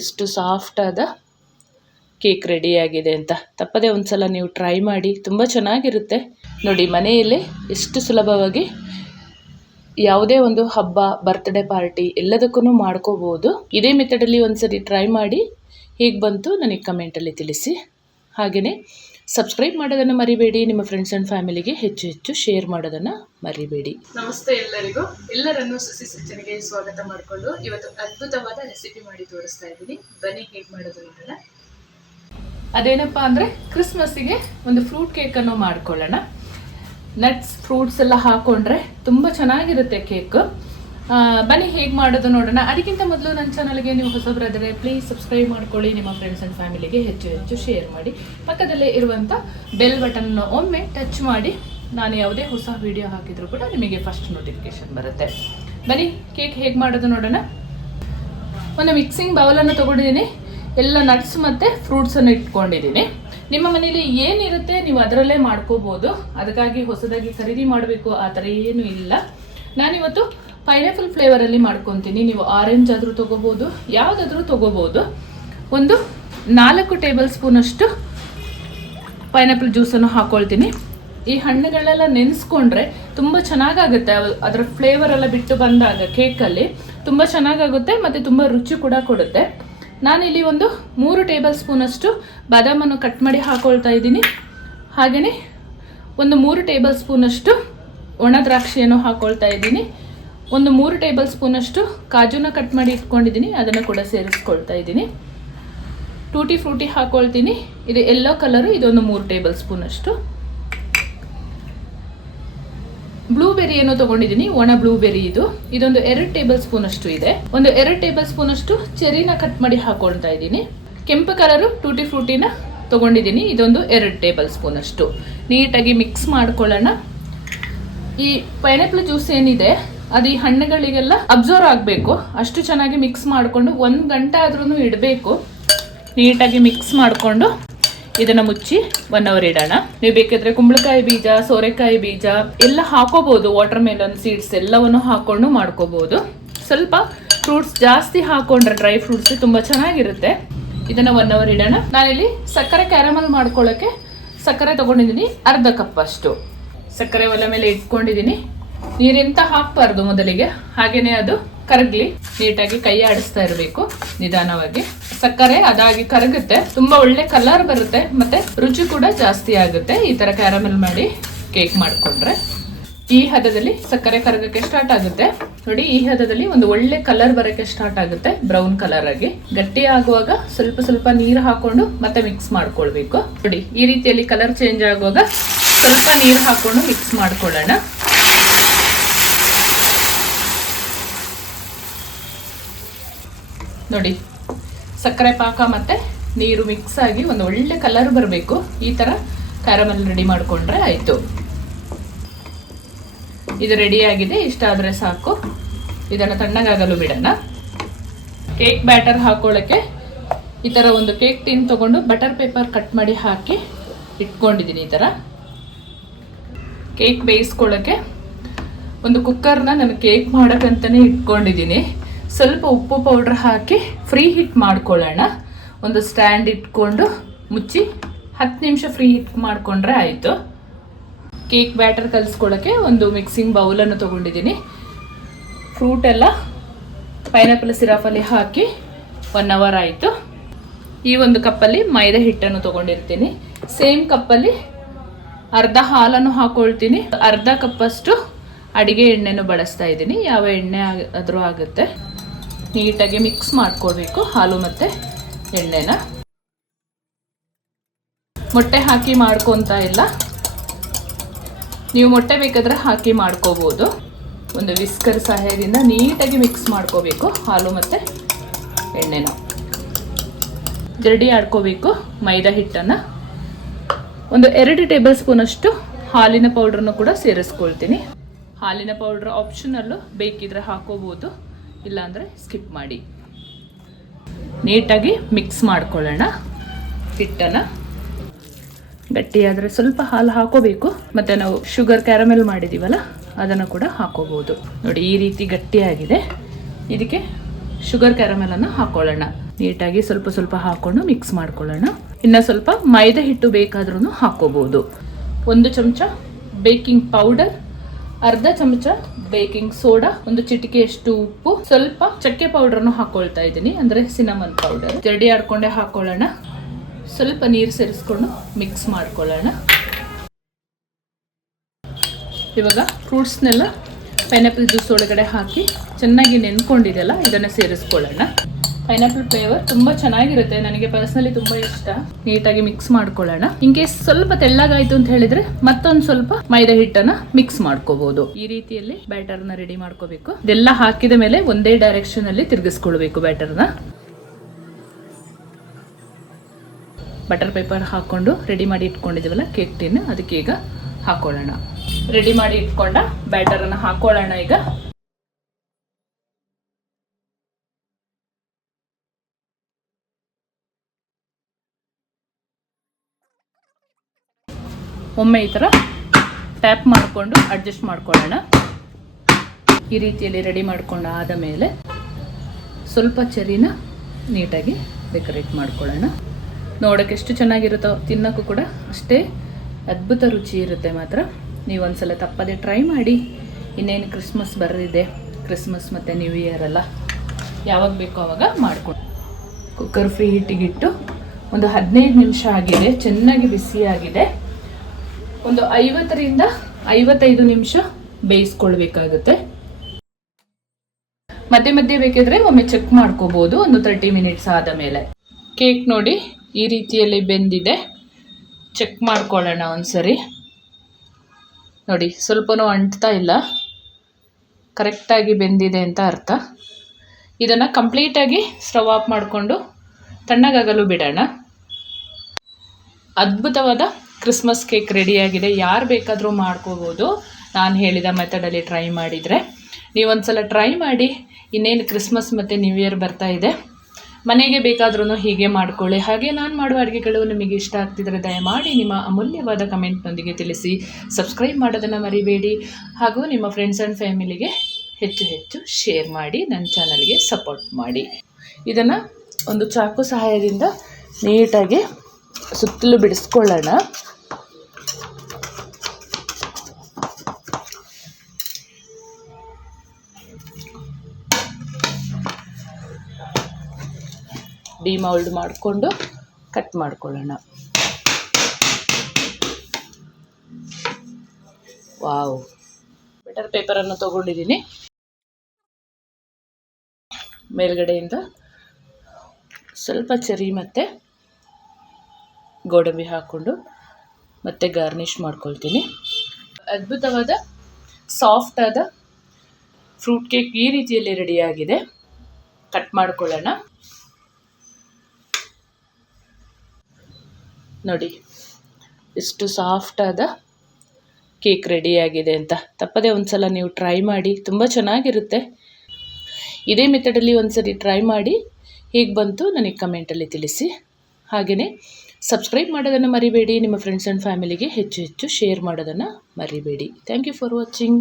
ಎಷ್ಟು ಸಾಫ್ಟಾದ ಕೇಕ್ ರೆಡಿಯಾಗಿದೆ ಅಂತ. ತಪ್ಪದೆ ಒಂದ್ಸಲ ನೀವು ಟ್ರೈ ಮಾಡಿ, ತುಂಬ ಚೆನ್ನಾಗಿರುತ್ತೆ. ನೋಡಿ, ಮನೆಯಲ್ಲೇ ಎಷ್ಟು ಸುಲಭವಾಗಿ ಯಾವುದೇ ಒಂದು ಹಬ್ಬ, ಬರ್ತ್ಡೇ ಪಾರ್ಟಿ ಎಲ್ಲದಕ್ಕೂ ಮಾಡ್ಕೋಬೋದು. ಇದೇ ಮೆಥಡಲ್ಲಿ ಒಂದ್ಸರಿ ಟ್ರೈ ಮಾಡಿ ಹೇಗೆ ಬಂತು ನನಗೆ ಕಮೆಂಟಲ್ಲಿ ತಿಳಿಸಿ. ಹಾಗೆಯೇ ಸಬ್ಸ್ಕ್ರೈಬ್ ಮಾಡೋದನ್ನು ಮರಿಬೇಡಿ. ನಿಮ್ಮ ಫ್ರೆಂಡ್ಸ್ ಆ್ಯಂಡ್ ಫ್ಯಾಮಿಲಿಗೆ ಹೆಚ್ಚು ಶೇರ್ ಮಾಡೋದನ್ನು ಮರಿಬೇಡಿ. ನಮಸ್ತೆ ಎಲ್ಲರಿಗೂ, ಎಲ್ಲರನ್ನೂ ಸುಸಿ ಸಜ್ಜನಿಗೆ ಸ್ವಾಗತ ಮಾಡಿಕೊಂಡು ಇವತ್ತು ಅದ್ಭುತವಾದ ರೆಸಿಪಿ ಮಾಡಿ ತೋರಿಸ್ತಾ ಇದ್ದೀನಿ. ಬನ್ನಿ ಹೇಗೆ ಮಾಡೋದು ನೋಡೋಣ. ಅದೇನಪ್ಪ ಅಂದರೆ ಕ್ರಿಸ್ಮಸ್ಸಿಗೆ ಒಂದು ಫ್ರೂಟ್ ಕೇಕನ್ನು ಮಾಡ್ಕೊಳ್ಳೋಣ. ನಟ್ಸ್, ಫ್ರೂಟ್ಸ್ ಎಲ್ಲ ಹಾಕೊಂಡ್ರೆ ತುಂಬ ಚೆನ್ನಾಗಿರುತ್ತೆ ಕೇಕ್. ಬನ್ನಿ ಹೇಗೆ ಮಾಡೋದು ನೋಡೋಣ. ಅದಕ್ಕಿಂತ ಮೊದಲು ನನ್ನ ಚಾನಲ್ಗೆ ನೀವು ಹೊಸಬರಾದರೆ ಪ್ಲೀಸ್ ಸಬ್ಸ್ಕ್ರೈಬ್ ಮಾಡ್ಕೊಳ್ಳಿ. ನಿಮ್ಮ ಫ್ರೆಂಡ್ಸ್ ಆ್ಯಂಡ್ ಫ್ಯಾಮಿಲಿಗೆ ಹೆಚ್ಚು ಶೇರ್ ಮಾಡಿ. ಪಕ್ಕದಲ್ಲೇ ಇರುವಂಥ ಬೆಲ್ ಬಟನ್ನ ಒಮ್ಮೆ ಟಚ್ ಮಾಡಿ. ನಾನು ಯಾವುದೇ ಹೊಸ ವಿಡಿಯೋ ಹಾಕಿದರೂ ಕೂಡ ನಿಮಗೆ ಫಸ್ಟ್ ನೋಟಿಫಿಕೇಶನ್ ಬರುತ್ತೆ. ಬನ್ನಿ ಕೇಕ್ ಹೇಗೆ ಮಾಡೋದು ನೋಡೋಣ. ಒಂದು ಮಿಕ್ಸಿಂಗ್ ಬೌಲನ್ನು ತೊಗೊಂಡಿದ್ದೀನಿ. ಎಲ್ಲ ನಟ್ಸ್ ಮತ್ತು ಫ್ರೂಟ್ಸನ್ನು ಇಟ್ಕೊಂಡಿದ್ದೀನಿ. ನಿಮ್ಮ ಮನೇಲಿ ಏನಿರುತ್ತೆ ನೀವು ಅದರಲ್ಲೇ ಮಾಡ್ಕೋಬೋದು. ಅದಕ್ಕಾಗಿ ಹೊಸದಾಗಿ ಖರೀದಿ ಮಾಡಬೇಕು ಆ ಥರ ಏನೂ ಇಲ್ಲ. ನಾನಿವತ್ತು ಪೈನಾಪಲ್ ಫ್ಲೇವರಲ್ಲಿ ಮಾಡ್ಕೊತೀನಿ. ನೀವು ಆರೆಂಜ್ ಆದರೂ ತೊಗೋಬೋದು, ಯಾವುದಾದ್ರೂ ತೊಗೋಬೋದು. ಒಂದು 4 ಟೇಬಲ್ ಸ್ಪೂನಷ್ಟು ಪೈನಾಪಲ್ ಜ್ಯೂಸನ್ನು ಹಾಕ್ಕೊಳ್ತೀನಿ. ಈ ಹಣ್ಣುಗಳೆಲ್ಲ ನೆನೆಸ್ಕೊಂಡ್ರೆ ತುಂಬ ಚೆನ್ನಾಗಾಗುತ್ತೆ. ಅದರ ಫ್ಲೇವರೆಲ್ಲ ಬಿಟ್ಟು ಬಂದಾಗ ಕೇಕಲ್ಲಿ ತುಂಬ ಚೆನ್ನಾಗಾಗುತ್ತೆ ಮತ್ತು ತುಂಬ ರುಚಿ ಕೂಡ ಕೊಡುತ್ತೆ. ನಾನಿಲ್ಲಿ ಒಂದು 3 ಟೇಬಲ್ ಸ್ಪೂನಷ್ಟು ಬಾದಾಮನ್ನು ಕಟ್ ಮಾಡಿ ಹಾಕ್ಕೊಳ್ತಾ ಇದ್ದೀನಿ. ಹಾಗೆಯೇ ಒಂದು 3 ಟೇಬಲ್ ಸ್ಪೂನಷ್ಟು ಒಣ ದ್ರಾಕ್ಷಿಯನ್ನು ಹಾಕ್ಕೊಳ್ತಾ ಇದ್ದೀನಿ. ಒಂದು 3 ಟೇಬಲ್ ಸ್ಪೂನಷ್ಟು ಕಾಜುನ ಕಟ್ ಮಾಡಿ ಇಟ್ಕೊಂಡಿದ್ದೀನಿ, ಅದನ್ನು ಕೂಡ ಸೇರಿಸ್ಕೊಳ್ತಾ ಇದ್ದೀನಿ. ಟೂಟಿ ಫ್ರೂಟಿ ಹಾಕ್ಕೊಳ್ತೀನಿ. ಇದು ಯೆಲ್ಲೋ ಕಲರು, ಇದೊಂದು 3 ಟೇಬಲ್ ಸ್ಪೂನಷ್ಟು. ಬ್ಲೂಬೆರಿಯನ್ನು ತೊಗೊಂಡಿದ್ದೀನಿ, ಒಣ ಬ್ಲೂಬೆರಿ ಇದೊಂದು 2 ಟೇಬಲ್ ಸ್ಪೂನಷ್ಟು ಇದೆ. ಒಂದು 2 ಟೇಬಲ್ ಸ್ಪೂನಷ್ಟು ಚೆರಿನ ಕಟ್ ಮಾಡಿ ಹಾಕೊಳ್ತಾ ಇದ್ದೀನಿ. ಕೆಂಪು ಕಲರು ಟೂಟಿ ಫ್ರೂಟಿನ ತೊಗೊಂಡಿದ್ದೀನಿ, ಇದೊಂದು 2 ಟೇಬಲ್ ಸ್ಪೂನಷ್ಟು. ನೀಟಾಗಿ ಮಿಕ್ಸ್ ಮಾಡ್ಕೊಳ್ಳೋಣ. ಈ ಪೈನಾಪಲ್ ಜ್ಯೂಸ್ ಏನಿದೆ ಅದು ಈ ಹಣ್ಣುಗಳಿಗೆಲ್ಲ ಅಬ್ಸರ್ವ್ ಆಗಬೇಕು. ಅಷ್ಟು ಚೆನ್ನಾಗಿ ಮಿಕ್ಸ್ ಮಾಡಿಕೊಂಡು 1 ಗಂಟೆ ಆದ್ರೂ ಇಡಬೇಕು. ನೀಟಾಗಿ ಮಿಕ್ಸ್ ಮಾಡಿಕೊಂಡು ಇದನ್ನು ಮುಚ್ಚಿ 1 ಅವರ್ ಇಡೋಣ. ನೀವು ಬೇಕಾದ್ರೆ ಕುಂಬಳಕಾಯಿ ಬೀಜ, ಸೋರೆಕಾಯಿ ಬೀಜ ಎಲ್ಲ ಹಾಕೋಬಹುದು. ವಾಟರ್ ಮೆಲನ್ ಸೀಡ್ಸ್ ಎಲ್ಲವನ್ನು ಹಾಕೊಂಡು ಮಾಡ್ಕೋಬಹುದು. ಸ್ವಲ್ಪ ಫ್ರೂಟ್ಸ್ ಜಾಸ್ತಿ ಹಾಕೊಂಡ್ರೆ, ಡ್ರೈ ಫ್ರೂಟ್ಸ್ ತುಂಬ ಚೆನ್ನಾಗಿರುತ್ತೆ. ಇದನ್ನು 1 ಅವರ್ ಇಡೋಣ. ನಾನಿಲ್ಲಿ ಸಕ್ಕರೆ ಕ್ಯಾರಮಲ್ ಮಾಡ್ಕೊಳ್ಳೋಕ್ಕೆ ಸಕ್ಕರೆ ತಗೊಂಡಿದ್ದೀನಿ, ಅರ್ಧ ಕಪ್ ಅಷ್ಟು. ಸಕ್ಕರೆ ಒಲೆ ಮೇಲೆ ಇಟ್ಕೊಂಡಿದ್ದೀನಿ. ನೀರೆಂತ ಹಾಕಬಾರ್ದು ಮೊದಲಿಗೆ, ಹಾಗೇನೆ ಅದು ಕರಗ್ಲಿ. ನೀಟಾಗಿ ಕೈ ಆಡಿಸ್ತಾ ಇರಬೇಕು ನಿಧಾನವಾಗಿ. ಸಕ್ಕರೆ ಅದಾಗಿ ಕರಗುತ್ತೆ, ತುಂಬಾ ಒಳ್ಳೆ ಕಲರ್ ಬರುತ್ತೆ ಮತ್ತೆ ರುಚಿ ಕೂಡ ಜಾಸ್ತಿ ಆಗುತ್ತೆ. ಈ ತರ ಕ್ಯಾರಮೆಲ್ ಮಾಡಿ ಕೇಕ್ ಮಾಡ್ಕೊಂಡ್ರೆ ಈ ಹದದಲ್ಲಿ ಸಕ್ಕರೆ ಕರಗಕ್ಕೆ ಸ್ಟಾರ್ಟ್ ಆಗುತ್ತೆ. ನೋಡಿ, ಈ ಹದದಲ್ಲಿ ಒಂದು ಒಳ್ಳೆ ಕಲರ್ ಬರಕ್ಕೆ ಸ್ಟಾರ್ಟ್ ಆಗುತ್ತೆ, ಬ್ರೌನ್ ಕಲರ್ ಆಗಿ. ಗಟ್ಟಿ ಆಗುವಾಗ ಸ್ವಲ್ಪ ನೀರು ಹಾಕೊಂಡು ಮತ್ತೆ ಮಿಕ್ಸ್ ಮಾಡ್ಕೊಳ್ಬೇಕು. ನೋಡಿ, ಈ ರೀತಿಯಲ್ಲಿ ಕಲರ್ ಚೇಂಜ್ ಆಗುವಾಗ ಸ್ವಲ್ಪ ನೀರು ಹಾಕೊಂಡು ಮಿಕ್ಸ್ ಮಾಡ್ಕೊಳ್ಳೋಣ. ನೋಡಿ, ಸಕ್ಕರೆ ಪಾಕ ಮತ್ತೆ ನೀರು ಮಿಕ್ಸ್ ಆಗಿ ಒಂದು ಒಳ್ಳೆ ಕಲರ್ ಬರಬೇಕು. ಈ ತರ ಕ್ಯಾರಮೆಲ್ ರೆಡಿ ಮಾಡ್ಕೊಂಡ್ರೆ ಆಯ್ತು. ಇದು ರೆಡಿ ಆಗಿದೆ. ಇಷ್ಟ ಆದ್ರೆ ಸಾಕು. ಇದನ್ನು ತಣ್ಣಗಾಗಲು ಬಿಡೋಣ. ಕೇಕ್ ಬ್ಯಾಟರ್ ಹಾಕೊಳ್ಳೋಕ್ಕೆ ಈ ತರ ಒಂದು ಕೇಕ್ ಟಿನ್ ತಗೊಂಡು ಬಟರ್ ಪೇಪರ್ ಕಟ್ ಮಾಡಿ ಹಾಕಿ ಇಟ್ಕೊಂಡಿದ್ದೀನಿ. ಈ ತರ ಕೇಕ್ ಬೇಯಿಸ್ಕೊಳ್ಳೋಕ್ಕೆ ಒಂದು ಕುಕ್ಕರ್ನ ನಾನು ಕೇಕ್ ಮಾಡೋಕ್ಕಂತಾನೆ ಇಟ್ಕೊಂಡಿದ್ದೀನಿ. ಸ್ವಲ್ಪ ಉಪ್ಪು ಪೌಡರ್ ಹಾಕಿ ಫ್ರೀ ಹೀಟ್ ಮಾಡ್ಕೊಳ್ಳೋಣ. ಒಂದು ಸ್ಟ್ಯಾಂಡ್ ಇಟ್ಕೊಂಡು ಮುಚ್ಚಿ 10 ನಿಮಿಷ ಫ್ರೀ ಹೀಟ್ ಮಾಡ್ಕೊಂಡ್ರೆ ಆಯಿತು. ಕೇಕ್ ಬ್ಯಾಟರ್ ಕಲಿಸ್ಕೊಳ್ಳೋಕ್ಕೆ ಒಂದು ಮಿಕ್ಸಿಂಗ್ ಬೌಲನ್ನು ತೊಗೊಂಡಿದ್ದೀನಿ. ಫ್ರೂಟ್ ಎಲ್ಲ ಪೈನಾಪಲ್ ಸಿರಪಲ್ಲಿ ಹಾಕಿ 1 ಅವರ್ ಆಯಿತು. ಈ ಒಂದು ಕಪ್ಪಲ್ಲಿ ಮೈದಾ ಹಿಟ್ಟನ್ನು ತೊಗೊಂಡಿರ್ತೀನಿ. ಸೇಮ್ ಕಪ್ಪಲ್ಲಿ ಅರ್ಧ ಹಾಲನ್ನು ಹಾಕೊಳ್ತೀನಿ. ಅರ್ಧ ಕಪ್ಪಷ್ಟು ಅಡಿಗೆ ಎಣ್ಣೆನೂ ಬಳಸ್ತಾ ಇದ್ದೀನಿ. ಯಾವ ಎಣ್ಣೆ ಆದರೂ ಆಗುತ್ತೆ. ನೀಟಾಗಿ ಮಿಕ್ಸ್ ಮಾಡ್ಕೊಳ್ಬೇಕು ಹಾಲು ಮತ್ತು ಎಣ್ಣೆನ. ಮೊಟ್ಟೆ ಹಾಕಿ ಮಾಡ್ಕೊತಾ ಇಲ್ಲ, ನೀವು ಮೊಟ್ಟೆ ಬೇಕಾದರೆ ಹಾಕಿ ಮಾಡ್ಕೋಬೋದು. ಒಂದು ವಿಸ್ಕರ್ ಸಹಾಯದಿಂದ ನೀಟಾಗಿ ಮಿಕ್ಸ್ ಮಾಡ್ಕೋಬೇಕು ಹಾಲು ಮತ್ತು ಎಣ್ಣೆನ. ಜರಡಿ ಆಡ್ಕೋಬೇಕು ಮೈದಾ ಹಿಟ್ಟನ್ನು. ಒಂದು 2 ಟೇಬಲ್ ಸ್ಪೂನಷ್ಟು ಹಾಲಿನ ಪೌಡ್ರನ್ನು ಕೂಡ ಸೇರಿಸ್ಕೊಳ್ತೀನಿ. ಹಾಲಿನ ಪೌಡ್ರ್ ಆಪ್ಷನಲ್ಲು, ಬೇಕಿದ್ರೆ ಹಾಕೋಬೋದು, ಇಲ್ಲಾಂದರೆ ಸ್ಕಿಪ್ ಮಾಡಿ. ನೀಟಾಗಿ ಮಿಕ್ಸ್ ಮಾಡ್ಕೊಳ್ಳೋಣ ಹಿಟ್ಟನ್ನು. ಗಟ್ಟಿಯಾದರೆ ಸ್ವಲ್ಪ ಹಾಲು ಹಾಕೋಬೇಕು. ಮತ್ತು ನಾವು ಶುಗರ್ ಕ್ಯಾರಮೆಲ್ ಮಾಡಿದ್ದೀವಲ್ಲ ಅದನ್ನು ಕೂಡ ಹಾಕೋಬಹುದು. ನೋಡಿ, ಈ ರೀತಿ ಗಟ್ಟಿಯಾಗಿದೆ. ಇದಕ್ಕೆ ಶುಗರ್ ಕ್ಯಾರಮೆಲನ್ನು ಹಾಕೊಳ್ಳೋಣ. ನೀಟಾಗಿ ಸ್ವಲ್ಪ ಸ್ವಲ್ಪ ಹಾಕೊಂಡು ಮಿಕ್ಸ್ ಮಾಡ್ಕೊಳ್ಳೋಣ. ಇನ್ನು ಸ್ವಲ್ಪ ಮೈದಾ ಹಿಟ್ಟು ಬೇಕಾದ್ರೂ ಹಾಕೋಬಹುದು. 1 ಚಮಚ ಬೇಕಿಂಗ್ ಪೌಡರ್, ಅರ್ಧ ಚಮಚ ಬೇಕಿಂಗ್ ಸೋಡಾ, 1 ಚಿಟಿಕೆಯಷ್ಟು ಉಪ್ಪು, ಸ್ವಲ್ಪ ಚಕ್ಕೆ ಪೌಡರ್ನು ಹಾಕೊಳ್ತಾ ಇದ್ದೀನಿ, ಅಂದ್ರೆ ಸಿನಮನ್ ಪೌಡರ್. ಜರಡಿ ಆಡ್ಕೊಂಡೆ ಹಾಕೊಳ್ಳೋಣ. ಸ್ವಲ್ಪ ನೀರು ಸೇರಿಸ್ಕೊಂಡು ಮಿಕ್ಸ್ ಮಾಡ್ಕೊಳ್ಳೋಣ. ಇವಾಗ ಫ್ರೂಟ್ಸ್ನೆಲ್ಲ ಪೈನಾಪಲ್ ಜ್ಯೂಸ್ ಒಳಗಡೆ ಹಾಕಿ ಚೆನ್ನಾಗಿ ನೆನ್ಕೊಂಡಿದೆಯಲ್ಲ, ಇದನ್ನು ಸೇರಿಸ್ಕೊಳ್ಳೋಣ. ಪೈನಾಪಲ್ ಫ್ಲೇವರ್ ತುಂಬ ಚೆನ್ನಾಗಿರುತ್ತೆ, ನನಗೆ ಪರ್ಸನಲಿ ತುಂಬ ಇಷ್ಟ. ನೀಟಾಗಿ ಮಿಕ್ಸ್ ಮಾಡ್ಕೊಳ್ಳೋಣ. ಇನ್ ಕೇಸ್ ಸ್ವಲ್ಪ ತೆಳ್ಳಗಾಯ್ತು ಅಂತ ಹೇಳಿದ್ರೆ ಮತ್ತೊಂದು ಸ್ವಲ್ಪ ಮೈದಾ ಹಿಟ್ಟನ್ನ ಮಿಕ್ಸ್ ಮಾಡ್ಕೋಬಹುದು. ಈ ರೀತಿಯಲ್ಲಿ ಬ್ಯಾಟರ್ನ ರೆಡಿ ಮಾಡ್ಕೋಬೇಕು. ಇದೆಲ್ಲ ಹಾಕಿದ ಮೇಲೆ ಒಂದೇ ಡೈರೆಕ್ಷನ್ ಅಲ್ಲಿ ತಿರುಗಿಸ್ಕೊಳ್ಬೇಕು ಬ್ಯಾಟರ್ನ. ಬಟರ್ ಪೇಪರ್ ಹಾಕೊಂಡು ರೆಡಿ ಮಾಡಿ ಇಟ್ಕೊಂಡಿದ್ದೀವಲ್ಲ ಕೇಕ್ ಟಿನ್, ಅದಕ್ಕೆ ಈಗ ಹಾಕೊಳ್ಳೋಣ. ರೆಡಿ ಮಾಡಿ ಇಟ್ಕೊಂಡ ಬ್ಯಾಟರ್ ಅನ್ನ ಹಾಕೊಳ್ಳೋಣ. ಈಗ ಒಮ್ಮೆ ಈ ಥರ ಟ್ಯಾಪ್ ಮಾಡಿಕೊಂಡು ಅಡ್ಜಸ್ಟ್ ಮಾಡ್ಕೊಳ್ಳೋಣ. ಈ ರೀತಿಯಲ್ಲಿ ರೆಡಿ ಮಾಡ್ಕೊಂಡು ಆದ ಮೇಲೆ ಸ್ವಲ್ಪ ಚೆರಿನ ನೀಟಾಗಿ ಡೆಕೋರೇಟ್ ಮಾಡ್ಕೊಳ್ಳೋಣ. ನೋಡೋಕೆ ಎಷ್ಟು ಚೆನ್ನಾಗಿರುತ್ತೋ, ತಿನ್ನೋಕ್ಕೂ ಕೂಡ ಅಷ್ಟೇ ಅದ್ಭುತ ರುಚಿ ಇರುತ್ತೆ. ಮಾತ್ರ ನೀವು ಒಂದ್ಸಲ ತಪ್ಪದೆ ಟ್ರೈ ಮಾಡಿ. ಇನ್ನೇನು ಕ್ರಿಸ್ಮಸ್ ಬರಲಿದೆ, ಕ್ರಿಸ್ಮಸ್ ಮತ್ತು ನ್ಯೂ ಇಯರ್ ಎಲ್ಲ ಯಾವಾಗ ಬೇಕೋ ಆವಾಗ ಮಾಡ್ಕೊಂಡು. ಕುಕ್ಕರ್ ಫ್ರೀ ಹೀಟಿಗಿಟ್ಟು ಒಂದು 15 ನಿಮಿಷ ಆಗಿದೆ, ಚೆನ್ನಾಗಿ ಬಿಸಿಯಾಗಿದೆ. ಒಂದು 50ರಿಂದ 55 ನಿಮಿಷ ಬೇಯಿಸ್ಕೊಳ್ಬೇಕಾಗುತ್ತೆ. ಮಧ್ಯೆ ಮಧ್ಯೆ ಬೇಕಿದ್ರೆ ಒಮ್ಮೆ ಚೆಕ್ ಮಾಡ್ಕೋಬಹುದು. ಒಂದು 30 ಮಿನಿಟ್ಸ್ ಆದ ಮೇಲೆ ಕೇಕ್ ನೋಡಿ ಈ ರೀತಿಯಲ್ಲಿ ಬೆಂದಿದೆ. ಚೆಕ್ ಮಾಡ್ಕೊಳ್ಳೋಣ ಒಂದ್ಸರಿ. ನೋಡಿ ಸ್ವಲ್ಪನೂ ಅಂಟ್ತಾ ಇಲ್ಲ, ಕರೆಕ್ಟಾಗಿ ಬೆಂದಿದೆ ಅಂತ ಅರ್ಥ. ಇದನ್ನು ಕಂಪ್ಲೀಟಾಗಿ ಸ್ಟವ್ ಆಫ್ ಮಾಡಿಕೊಂಡು ತಣ್ಣಗಾಗಲು ಬಿಡೋಣ. ಅದ್ಭುತವಾದ ಕ್ರಿಸ್ಮಸ್ ಕೇಕ್ ರೆಡಿಯಾಗಿದೆ. ಯಾರು ಬೇಕಾದರೂ ಮಾಡ್ಕೋಬೋದು, ನಾನು ಹೇಳಿದ ಮೆಥಡಲ್ಲಿ ಟ್ರೈ ಮಾಡಿದರೆ. ನೀವೊಂದ್ಸಲ ಟ್ರೈ ಮಾಡಿ. ಇನ್ನೇನು ಕ್ರಿಸ್ಮಸ್ ಮತ್ತು ನ್ಯೂ ಇಯರ್ ಬರ್ತಾ ಇದೆ, ಮನೆಗೆ ಬೇಕಾದ್ರೂ ಹೀಗೆ ಮಾಡ್ಕೊಳ್ಳಿ. ಹಾಗೆ ನಾನು ಮಾಡುವ ಅಡುಗೆಗಳು ನಿಮಗೆ ಇಷ್ಟ ಆಗ್ತಿದ್ರೆ ದಯಮಾಡಿ ನಿಮ್ಮ ಅಮೂಲ್ಯವಾದ ಕಮೆಂಟ್ನೊಂದಿಗೆ ತಿಳಿಸಿ. ಸಬ್ಸ್ಕ್ರೈಬ್ ಮಾಡೋದನ್ನು ಮರಿಬೇಡಿ. ಹಾಗೂ ನಿಮ್ಮ ಫ್ರೆಂಡ್ಸ್ ಆ್ಯಂಡ್ ಫ್ಯಾಮಿಲಿಗೆ ಹೆಚ್ಚು ಶೇರ್ ಮಾಡಿ, ನನ್ನ ಚಾನಲ್ಗೆ ಸಪೋರ್ಟ್ ಮಾಡಿ. ಇದನ್ನು ಒಂದು ಚಾಕು ಸಹಾಯದಿಂದ ನೀಟಾಗಿ ಸುತ್ತಲೂ ಬಿಡಿಸ್ಕೊಳ್ಳೋಣ. ಡಿಮೌಲ್ಡ್ ಮಾಡಿಕೊಂಡು ಕಟ್ ಮಾಡ್ಕೊಳ್ಳೋಣ. ವಾವ್, ಬಟರ್ ಪೇಪರನ್ನು ತೊಗೊಂಡಿದ್ದೀನಿ. ಮೇಲ್ಗಡೆಯಿಂದ ಸ್ವಲ್ಪ ಚೆರಿ ಮತ್ತು ಗೋಡಂಬಿ ಹಾಕ್ಕೊಂಡು ಮತ್ತೆ ಗಾರ್ನಿಷ್ ಮಾಡ್ಕೊಳ್ತೀನಿ. ಅದ್ಭುತವಾದ ಸಾಫ್ಟ್ ಆದ ಫ್ರೂಟ್ ಕೇಕ್ ಈ ರೀತಿಯಲ್ಲಿ ರೆಡಿಯಾಗಿದೆ. ಕಟ್ ಮಾಡ್ಕೊಳ್ಳೋಣ. ನೋಡಿ ಎಷ್ಟು ಸಾಫ್ಟ್ ಆದ ಕೇಕ್ ರೆಡಿಯಾಗಿದೆ ಅಂತ. ತಪ್ಪದೆ ಒಂದ್ಸಲ ನೀವು ಟ್ರೈ ಮಾಡಿ, ತುಂಬ ಚೆನ್ನಾಗಿರುತ್ತೆ. ಇದೇ ಮೆಥಡಲ್ಲಿ ಒಂದ್ಸರಿ ಟ್ರೈ ಮಾಡಿ, ಹೇಗೆ ಬಂತು ನನಗೆ ಕಮೆಂಟಲ್ಲಿ ತಿಳಿಸಿ. ಹಾಗೆಯೇ ಸಬ್ಸ್ಕ್ರೈಬ್ ಮಾಡೋದನ್ನು ಮರಿಬೇಡಿ. ನಿಮ್ಮ ಫ್ರೆಂಡ್ಸ್ ಆ್ಯಂಡ್ ಫ್ಯಾಮಿಲಿಗೆ ಹೆಚ್ಚು ಶೇರ್ ಮಾಡೋದನ್ನು ಮರಿಬೇಡಿ. Thank you for watching.